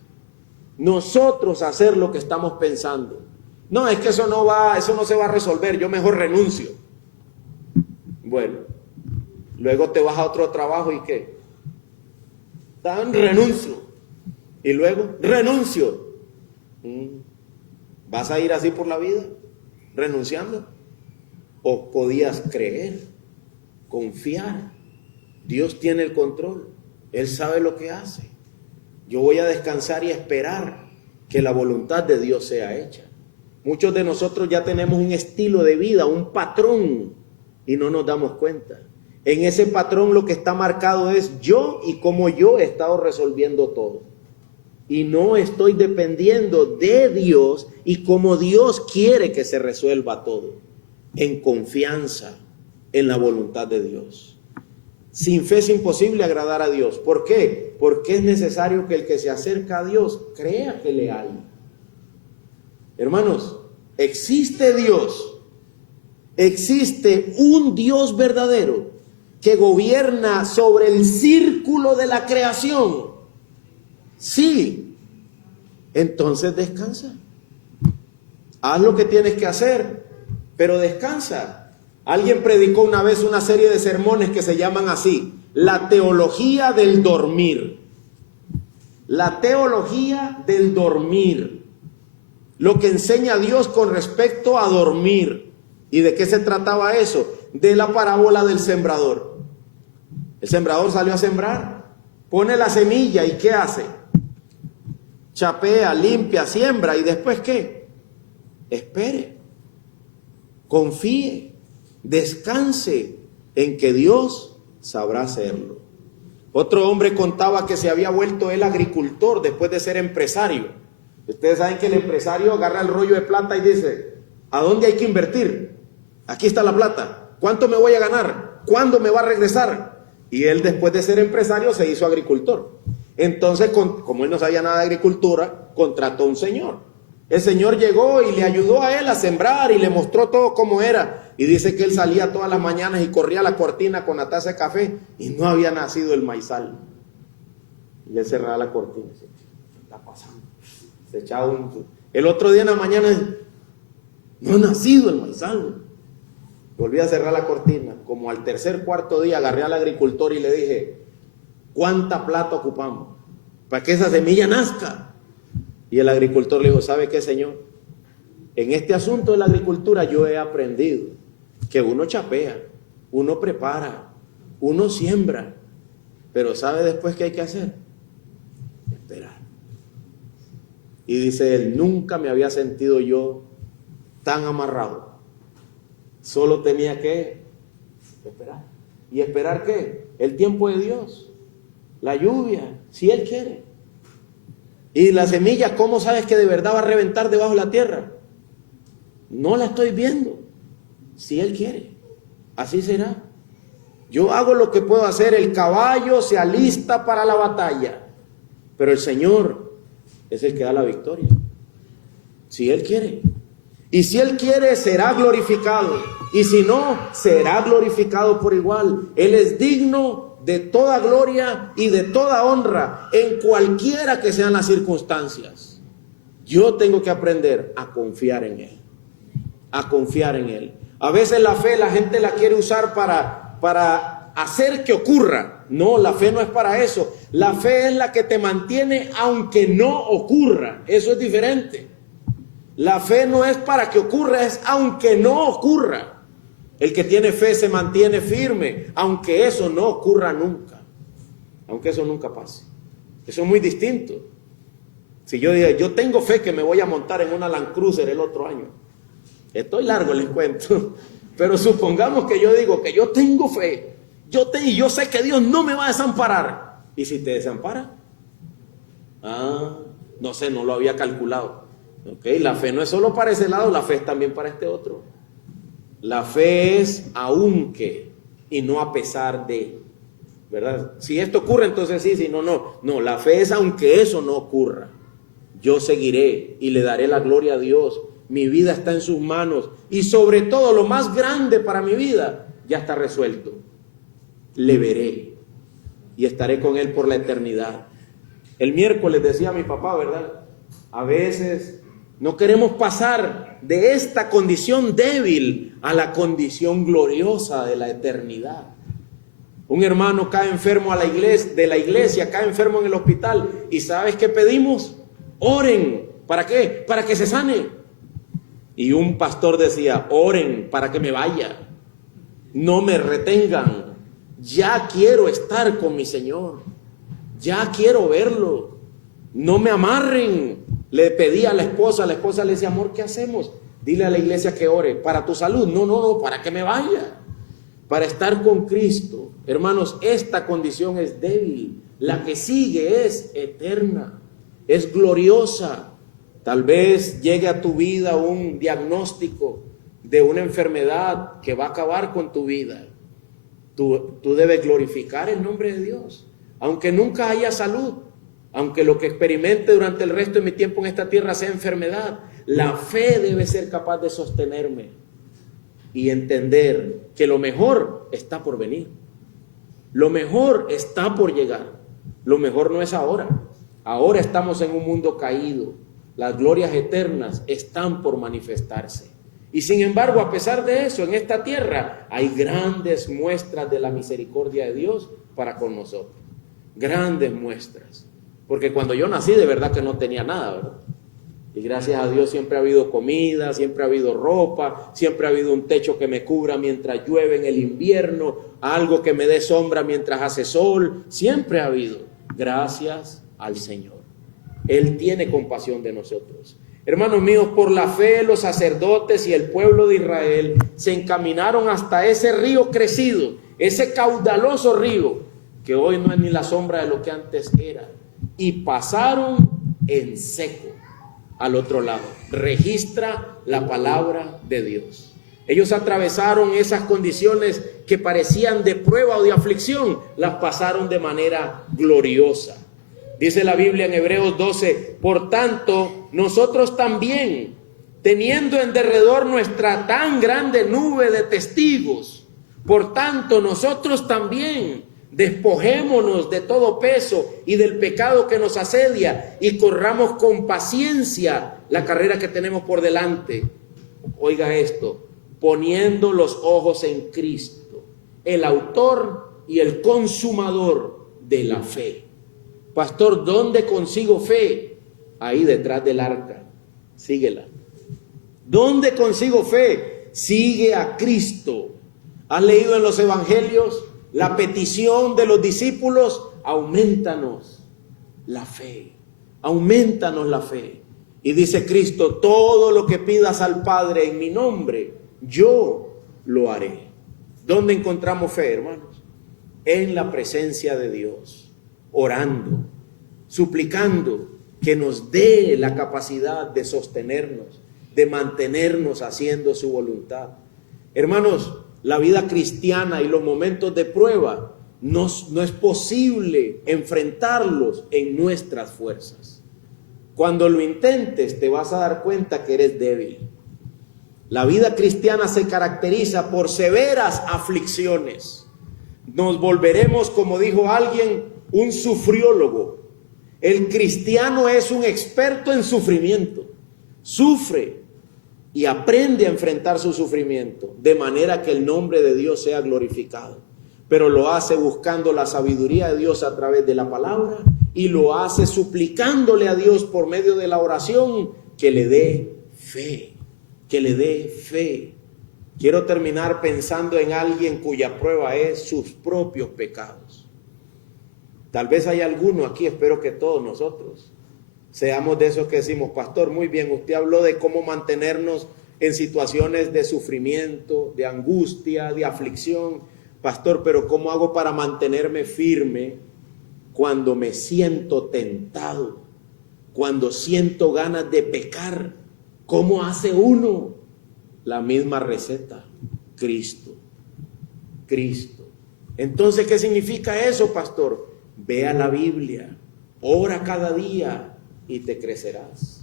nosotros hacer lo que estamos pensando. No, es que eso no se va a resolver, yo mejor renuncio. Bueno, luego te vas a otro trabajo y ¿qué? Renuncio. Y luego, renuncio. ¿Vas a ir así por la vida? ¿Renunciando? ¿O podías creer, confiar? Dios tiene el control. Él sabe lo que hace. Yo voy a descansar y esperar que la voluntad de Dios sea hecha. Muchos de nosotros ya tenemos un estilo de vida, un patrón, y no nos damos cuenta. En ese patrón lo que está marcado es yo y cómo yo he estado resolviendo todo. Y no estoy dependiendo de Dios y cómo Dios quiere que se resuelva todo. En confianza en la voluntad de Dios. Sin fe es imposible agradar a Dios. ¿Por qué? Porque es necesario que el que se acerca a Dios crea que le hay. Hermanos, existe Dios. Existe un Dios verdadero que gobierna sobre el círculo de la creación. Sí, entonces descansa. Haz lo que tienes que hacer, pero descansa. Alguien predicó una vez una serie de sermones que se llaman así: la teología del dormir. La teología del dormir. Lo que enseña Dios con respecto a dormir. ¿Y de qué se trataba eso? De la parábola del sembrador. El sembrador salió a sembrar, pone la semilla y ¿qué hace? Chapea, limpia, siembra y después ¿qué? Espere, confíe, descanse en que Dios sabrá hacerlo. Otro hombre contaba que se había vuelto él agricultor después de ser empresario. Ustedes saben que el empresario agarra el rollo de plata y dice: ¿a dónde hay que invertir? Aquí está la plata. ¿Cuánto me voy a ganar? ¿Cuándo me va a regresar? Y él, después de ser empresario, se hizo agricultor. Entonces, como él no sabía nada de agricultura, contrató a un señor. El señor llegó y le ayudó a él a sembrar y le mostró todo cómo era. Y dice que él salía todas las mañanas y corría a la cortina con la taza de café y no había nacido el maizal. Y él cerraba la cortina. ¿Qué está pasando? Se echaba el otro día en la mañana, no ha nacido el maizal. Volví a cerrar la cortina. Como al tercer, cuarto día agarré al agricultor y le dije: ¿cuánta plata ocupamos para que esa semilla nazca? Y el agricultor le dijo: ¿sabe qué, señor? En este asunto de la agricultura yo he aprendido que uno chapea, uno prepara, uno siembra, pero ¿sabe después qué hay que hacer? Esperar. Y dice él: nunca me había sentido yo tan amarrado. Solo tenía que esperar. ¿Y esperar qué? El tiempo de Dios, la lluvia, si Él quiere. Y la semilla, ¿cómo sabes que de verdad va a reventar debajo de la tierra? No la estoy viendo. Si Él quiere, así será. Yo hago lo que puedo hacer. El caballo se alista para la batalla, pero el Señor es el que da la victoria. Si Él quiere. Y si Él quiere, será glorificado. Y si no, será glorificado por igual. Él es digno de toda gloria y de toda honra en cualquiera que sean las circunstancias. Yo tengo que aprender a confiar en Él. A confiar en Él. A veces la fe la gente la quiere usar para hacer que ocurra. No, la fe no es para eso. La fe es la que te mantiene aunque no ocurra. Eso es diferente. La fe no es para que ocurra, es aunque no ocurra. El que tiene fe se mantiene firme, aunque eso no ocurra nunca. Aunque eso nunca pase. Eso es muy distinto. Si yo digo, yo tengo fe que me voy a montar en una Land Cruiser el otro año. Estoy largo, les cuento. Pero supongamos que yo digo que yo tengo fe. Y yo sé que Dios no me va a desamparar. ¿Y si te desampara? No sé, no lo había calculado. Okay, la fe no es solo para ese lado, la fe es también para este otro. La fe es aunque y no a pesar de, ¿verdad? Si esto ocurre, entonces sí, si no, no. No, la fe es aunque eso no ocurra. yo seguiré y le daré la gloria a Dios. Mi vida está en sus manos y sobre todo lo más grande para mi vida ya está resuelto. Le veré y estaré con Él por la eternidad. El miércoles decía mi papá, ¿verdad? A veces no queremos pasar de esta condición débil a la condición gloriosa de la eternidad. Un hermano cae enfermo de la iglesia, cae enfermo en el hospital. ¿Y sabes qué pedimos? Oren. ¿Para qué? Para que se sane. Y un pastor decía, oren para que me vaya. No me retengan. Ya quiero estar con mi Señor. Ya quiero verlo. No me amarren. Le pedí a la esposa le decía, amor, ¿qué hacemos? Dile a la iglesia que ore. ¿Para tu salud? No, para que me vaya. Para estar con Cristo. Hermanos, esta condición es débil. La que sigue es eterna, es gloriosa. Tal vez llegue a tu vida un diagnóstico de una enfermedad que va a acabar con tu vida. Tú debes glorificar el nombre de Dios. Aunque nunca haya salud, aunque lo que experimente durante el resto de mi tiempo en esta tierra sea enfermedad, la fe debe ser capaz de sostenerme y entender que lo mejor está por venir. Lo mejor está por llegar. Lo mejor no es ahora. Ahora estamos en un mundo caído. Las glorias eternas están por manifestarse. Y sin embargo, a pesar de eso, en esta tierra hay grandes muestras de la misericordia de Dios para con nosotros. Grandes muestras. Porque cuando yo nací, de verdad que no tenía nada, ¿verdad? Y gracias a Dios siempre ha habido comida, siempre ha habido ropa, siempre ha habido un techo que me cubra mientras llueve en el invierno, algo que me dé sombra mientras hace sol, siempre ha habido. Gracias al Señor. Él tiene compasión de nosotros. Hermanos míos, por la fe los sacerdotes y el pueblo de Israel se encaminaron hasta ese río crecido, ese caudaloso río, que hoy no es ni la sombra de lo que antes era, y pasaron en seco al otro lado. Registra la palabra de Dios. Ellos atravesaron esas condiciones que parecían de prueba o de aflicción, las pasaron de manera gloriosa. Dice la Biblia en Hebreos 12, por tanto, nosotros también, teniendo en derredor nuestra tan grande nube de testigos, por tanto, nosotros también, despojémonos de todo peso y del pecado que nos asedia y corramos con paciencia la carrera que tenemos por delante. Oiga esto, poniendo los ojos en Cristo, el autor y el consumador de la fe. Pastor, ¿dónde consigo fe? Ahí detrás del arca, síguela. ¿Dónde consigo fe? Sigue a Cristo. ¿Has leído en los evangelios la petición de los discípulos? Aumentanos la fe, aumentanos la fe. Y dice Cristo, todo lo que pidas al Padre en mi nombre, yo lo haré. ¿Dónde encontramos fe, hermanos? En la presencia de Dios, orando, suplicando que nos dé la capacidad de sostenernos, de mantenernos haciendo su voluntad. Hermanos, la vida cristiana y los momentos de prueba no es posible enfrentarlos en nuestras fuerzas. Cuando lo intentes te vas a dar cuenta que eres débil. La vida cristiana se caracteriza por severas aflicciones. Nos volveremos, como dijo alguien, un sufriólogo. El cristiano es un experto en sufrimiento. Sufre y aprende a enfrentar su sufrimiento de manera que el nombre de Dios sea glorificado. Pero lo hace buscando la sabiduría de Dios a través de la palabra y lo hace suplicándole a Dios por medio de la oración que le dé fe, que le dé fe. Quiero terminar pensando en alguien cuya prueba es sus propios pecados. Tal vez hay alguno aquí, espero que todos nosotros seamos de esos que decimos, pastor, muy bien, usted habló de cómo mantenernos en situaciones de sufrimiento, de angustia, de aflicción. Pastor, pero ¿cómo hago para mantenerme firme cuando me siento tentado? Cuando siento ganas de pecar. ¿Cómo hace uno? La misma receta, Cristo. Cristo. Entonces, ¿qué significa eso, pastor? Ve a la Biblia, ora cada día, y te crecerás.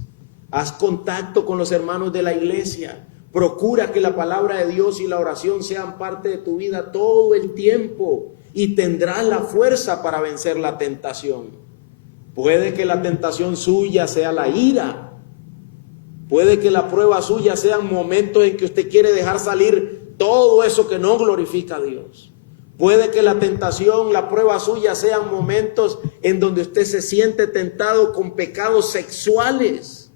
Haz contacto con los hermanos de la iglesia. Procura que la palabra de Dios y la oración sean parte de tu vida todo el tiempo y tendrás la fuerza para vencer la tentación. Puede que la tentación suya sea la ira. Puede que la prueba suya sean momentos en que usted quiere dejar salir todo eso que no glorifica a Dios. Puede que la tentación, la prueba suya sean momentos en donde usted se siente tentado con pecados sexuales.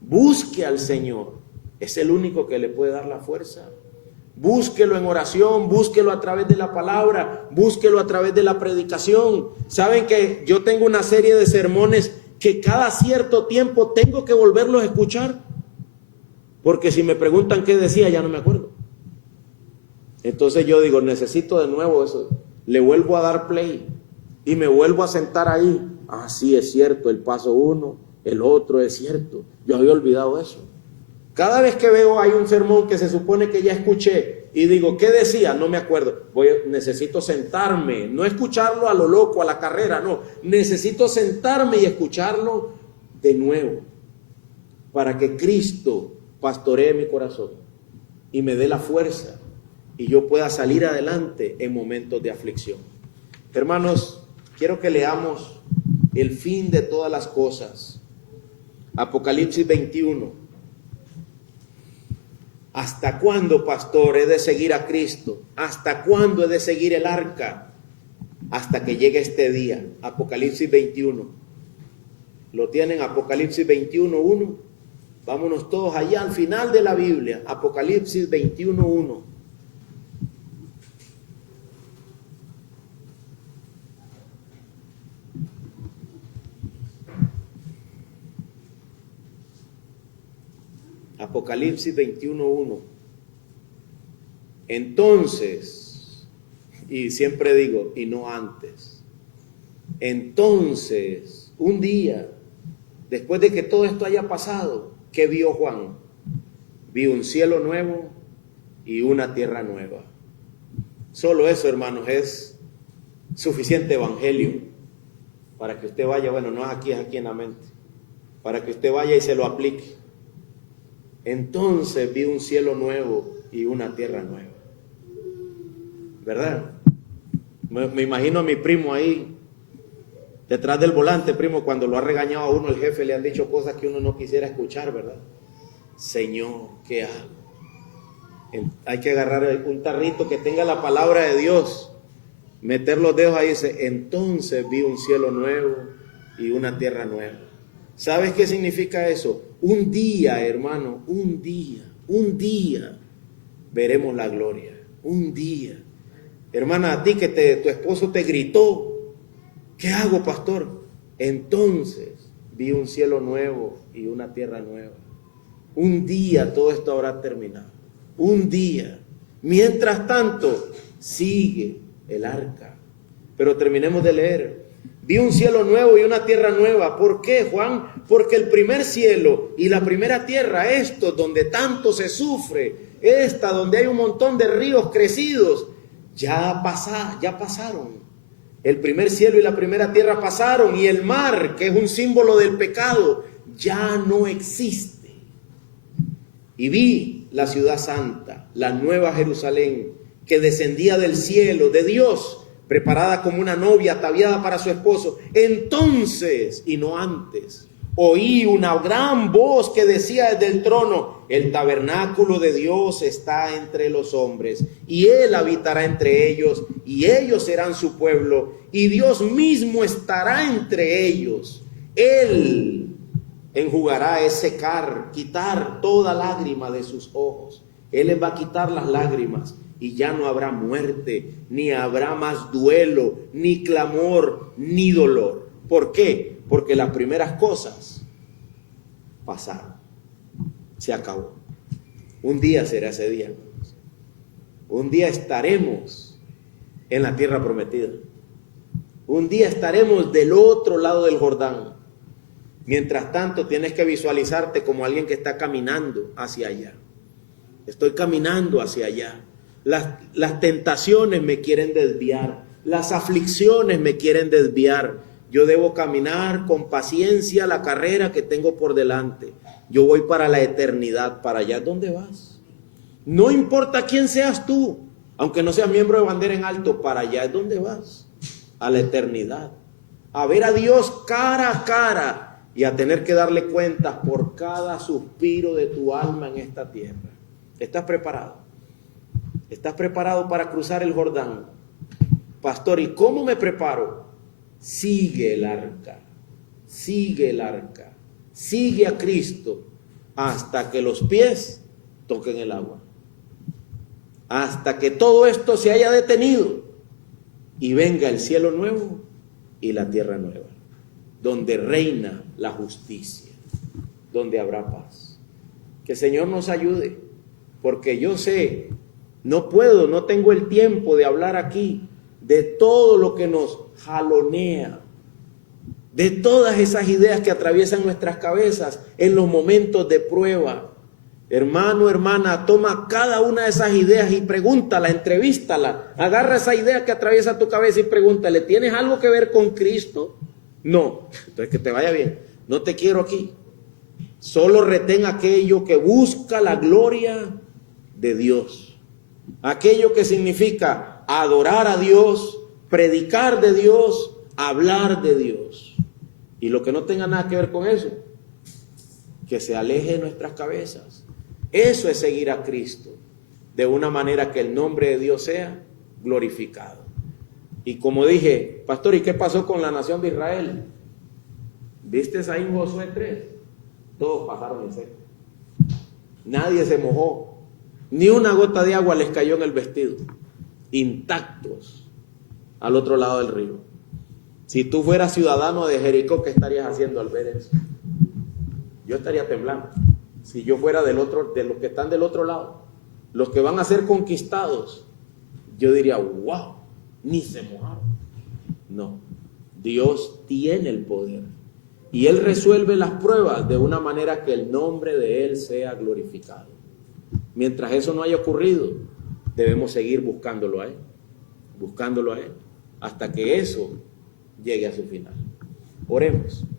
Busque al Señor. Es el único que le puede dar la fuerza. Búsquelo en oración, búsquelo a través de la palabra, búsquelo a través de la predicación. Saben que yo tengo una serie de sermones que cada cierto tiempo tengo que volverlos a escuchar, porque si me preguntan qué decía ya no me acuerdo. Entonces yo digo, necesito de nuevo eso. Le vuelvo a dar play y me vuelvo a sentar ahí. Ah, sí, es cierto, el paso 1, el otro es cierto. Yo había olvidado eso. Cada vez que veo hay un sermón que se supone que ya escuché y digo, ¿qué decía? No me acuerdo. Necesito sentarme, no escucharlo a lo loco, a la carrera, no. Necesito sentarme y escucharlo de nuevo para que Cristo pastoree mi corazón y me dé la fuerza y yo pueda salir adelante en momentos de aflicción. Hermanos, quiero que leamos el fin de todas las cosas. Apocalipsis 21. ¿Hasta cuándo, pastor, he de seguir a Cristo? ¿Hasta cuándo he de seguir el arca? Hasta que llegue este día. Apocalipsis 21. ¿Lo tienen? Apocalipsis 21:1. Vámonos todos allá al final de la Biblia. Apocalipsis 21:1. Apocalipsis 21:1. Entonces, y siempre digo, y no antes. Entonces, un día, después de que todo esto haya pasado, ¿qué vio Juan? Vio un cielo nuevo y una tierra nueva. Solo eso, hermanos, es suficiente evangelio para que usted vaya, bueno, no es aquí en la mente, para que usted vaya y se lo aplique. Entonces vi un cielo nuevo y una tierra nueva. ¿Verdad? Me imagino a mi primo ahí, detrás del volante, primo, cuando lo ha regañado a uno el jefe, le han dicho cosas que uno no quisiera escuchar, ¿verdad? Señor, ¿qué hago? Hay que agarrar un tarrito que tenga la palabra de Dios, meter los dedos ahí y dice, entonces vi un cielo nuevo y una tierra nueva. ¿Sabes qué significa eso? Un día, hermano, un día veremos la gloria. Un día. Hermana, a ti que tu esposo te gritó, ¿qué hago, pastor? Entonces vi un cielo nuevo y una tierra nueva. Un día todo esto habrá terminado. Un día. Mientras tanto, sigue el arca. Pero terminemos de leer. Vi un cielo nuevo y una tierra nueva. ¿Por qué, Juan? Porque el primer cielo y la primera tierra, estos donde tanto se sufre, esta donde hay un montón de ríos crecidos, ya pasaron. El primer cielo y la primera tierra pasaron y el mar, que es un símbolo del pecado, ya no existe. Y vi la ciudad santa, la nueva Jerusalén, que descendía del cielo de Dios, preparada como una novia ataviada para su esposo. Entonces, y no antes, oí una gran voz que decía desde el trono, el tabernáculo de Dios está entre los hombres, y Él habitará entre ellos, y ellos serán su pueblo, y Dios mismo estará entre ellos. Él enjugará, es secar, quitar toda lágrima de sus ojos. Él les va a quitar las lágrimas. Y ya no habrá muerte, ni habrá más duelo, ni clamor, ni dolor. ¿Por qué? Porque las primeras cosas pasaron. Se acabó. Un día será ese día. Un día estaremos en la tierra prometida. Un día estaremos del otro lado del Jordán. Mientras tanto, tienes que visualizarte como alguien que está caminando hacia allá. Estoy caminando hacia allá. Las tentaciones me quieren desviar, las aflicciones me quieren desviar, Yo debo caminar con paciencia la carrera que tengo por delante. Yo voy para la eternidad, para allá es donde vas. No importa quién seas tú, aunque no seas miembro de bandera en alto, para allá es donde vas, a la eternidad. A ver a Dios cara a cara y a tener que darle cuentas por cada suspiro de tu alma en esta tierra. ¿Estás preparado? ¿Estás preparado para cruzar el Jordán? Pastor, ¿y cómo me preparo? Sigue el arca, sigue el arca, sigue a Cristo hasta que los pies toquen el agua. Hasta que todo esto se haya detenido y venga el cielo nuevo y la tierra nueva, donde reina la justicia, donde habrá paz. Que el Señor nos ayude, porque yo sé, no tengo el tiempo de hablar aquí de todo lo que nos jalonea, de todas esas ideas que atraviesan nuestras cabezas en los momentos de prueba. Hermano, hermana, toma cada una de esas ideas y pregúntala, entrevístala. Agarra esa idea que atraviesa tu cabeza y pregúntale, ¿tienes algo que ver con Cristo? No. Entonces que te vaya bien. No te quiero aquí. Solo retén aquello que busca la gloria de Dios. Aquello que significa adorar a Dios, predicar de Dios, hablar de Dios. Y lo que no tenga nada que ver con eso, que se aleje de nuestras cabezas. Eso es seguir a Cristo de una manera que el nombre de Dios sea glorificado. Y como dije, pastor, ¿y qué pasó con la nación de Israel? ¿Viste ahí en Josué 3? Todos pasaron en seco. Nadie se mojó. Ni una gota de agua les cayó en el vestido. Intactos al otro lado del río. Si tú fueras ciudadano de Jericó, ¿qué estarías haciendo al ver eso? Yo estaría temblando. Si yo fuera de los que están del otro lado, los que van a ser conquistados, yo diría, wow, ni se mojaron. No, Dios tiene el poder y Él resuelve las pruebas de una manera que el nombre de Él sea glorificado. Mientras eso no haya ocurrido, debemos seguir buscándolo a Él, hasta que eso llegue a su final. Oremos.